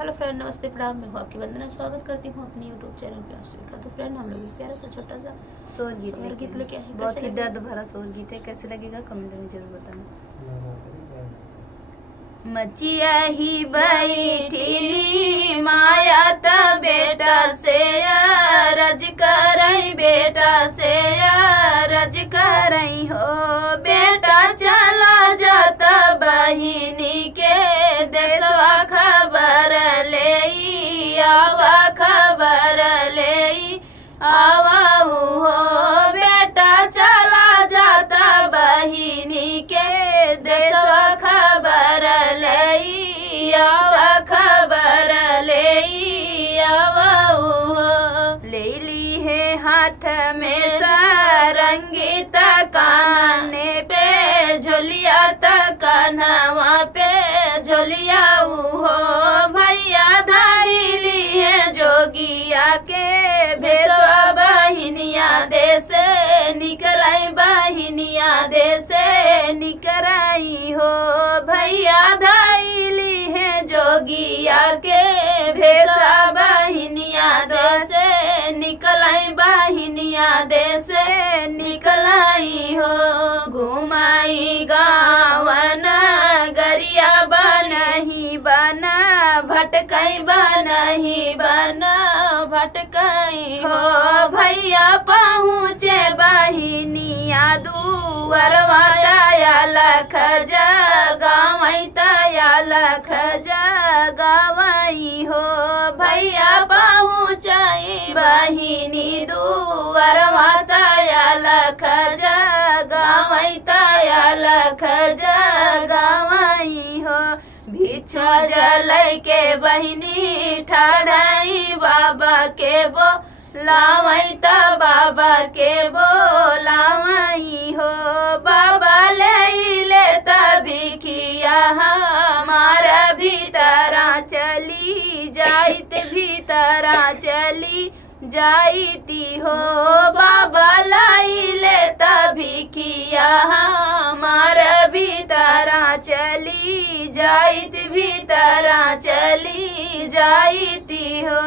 Hello friend, नमस्ते, प्रणाम। मैं हूँ आपकी वंदना। स्वागत करती हूँ अपने यूट्यूब चैनल पे आप सभी का। तो फ्रेंड, हम लोग एक प्यारा सा छोटा सा शोर गीत लेके आए। बहुत ही दर्द भरा शोर गीत है। कैसे लगेगा कमेंट में जरूर बताना। मचिया ही बैठी माया त बेटा से रज करई, बेटा से रज करई हो। बेटा चला जाता बहिनी के देशवा, खबर ले आवा, खबर ले आवा हो। बेटा चला जाता बहिनी के देशवा, खबर ले आवा, खबर ले आवा हो। ले ली है हाथ में सारंगी काने पे झोलिया कान्हवा पे झोलिया हो। भैया धारी ली है जोगिया के भेसवा, बहिनिया देश निकलाई, बहिनिया देश निकराई हो। भैया धारी ली है जोगिया के भेसवा, बहिनिया देश निकलाई, बहिनिया देश निकलाई हो। घुमाई गावन गरिया बनही बना, भटकई बनही बना, भटकई हो। भैया पहुँचे बहिनिया दुअरवा, ताया लख जगावई, ताया लख जगावई हो। भैया पहुँचाई बहिनी दुअरवा, ताया लख जगावई, ताया लख जगावई हो। भिक्षा जलई के बहिनी ठाड़ाई, बाबा के बोलावई ता बाबा के बोलावई हो। बाबा ले लेता भिखिया हमारा भीतरा चली जाइत, भीतरा चली जाइती हो। बाबा लाई लेता भिखिया हमारा भीतरा चली जाइत, भीतरा चली जाइती हो।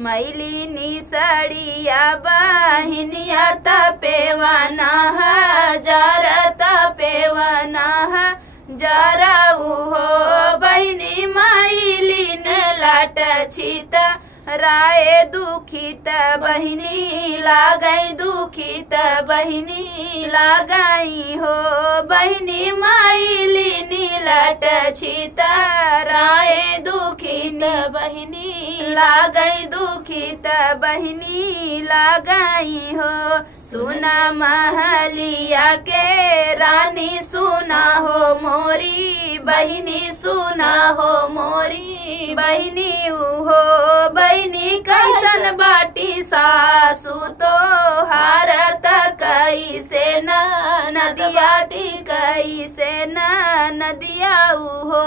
मैली निसड़िया बहिनिया तपेवना जरा, तपेवना जरा हो। बहिनी मैली न लट छिता राय दुखित बहिनी लागई, दुखित बहिनी लागई हो। बहिनी मैली नीलट छिता राय दुखित बहिनी लागई, दुखित बहिनी लागई हो। सुना महलिया के रानी, सुना हो मोरी बहिनी, सुना हो मोरी बहिनी हो। बहिनी कैसन बाटी सासू तो हारत, कैसे न नदिया कैसे न नदिया हो।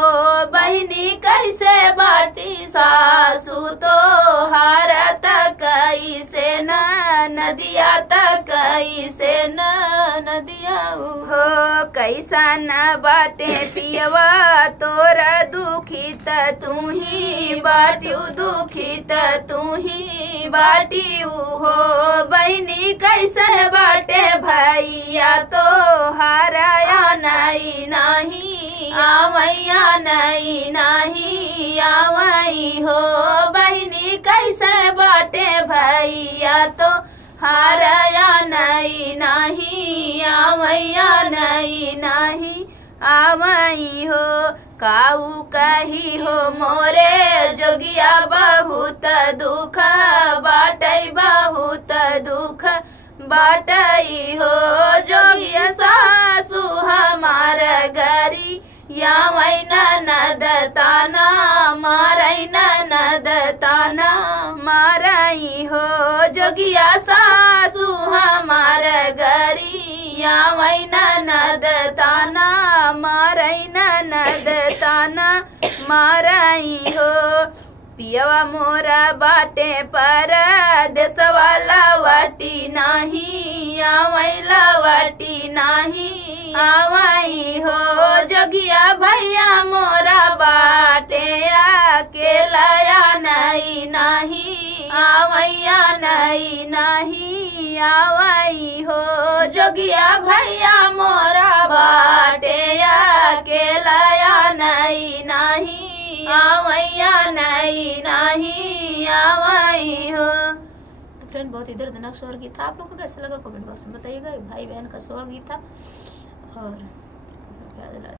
बहिनी कैसे बाटी सासू तो हारत, कैसे न नदिया कैसे न नदिया हो। कैसा न बाटे पियवा तोरा दुखित, तू ही बाटी दुखित, तू ही बाटी हो। बहिनी कैसे बाटे भैया तो हाराया नहीं, नहीं आवैया नहीं, नहीं आवई हो। बहिनी कैसे बाटे भैया तो हाराया नहीं, नहीं आवैया नहीं, नहीं आवई हो। काऊ कही हो मोरे जोगिया बहुत दुख बाटई, बहुत दुख बाटई हो। जोगिया सासू हमार गरी या वही ननद ताना मारई, ननद ताना मारई हो। जोगिया सासू हमार गरी या वही ननद ताना मारई, ननद ताना मारई हो। पियवा मोरा बाटे पर देशवा लवटी नाही, आवई लवटी नाही आवई हो। जोगिया भैया मोरा बाटे अकेला नई नाही आवैया नई नाही आवई हो जोगिया भैया मोरा बाटे अकेला नई नाही आवैया नई नहीं आवई हो। तो फ्रेंड बहुत ही दर्दनाक स्वर गीत था। आप लोगों को कैसा लगा कमेंट बॉक्स में बताइएगा। भाई बहन का स्वर गीत था और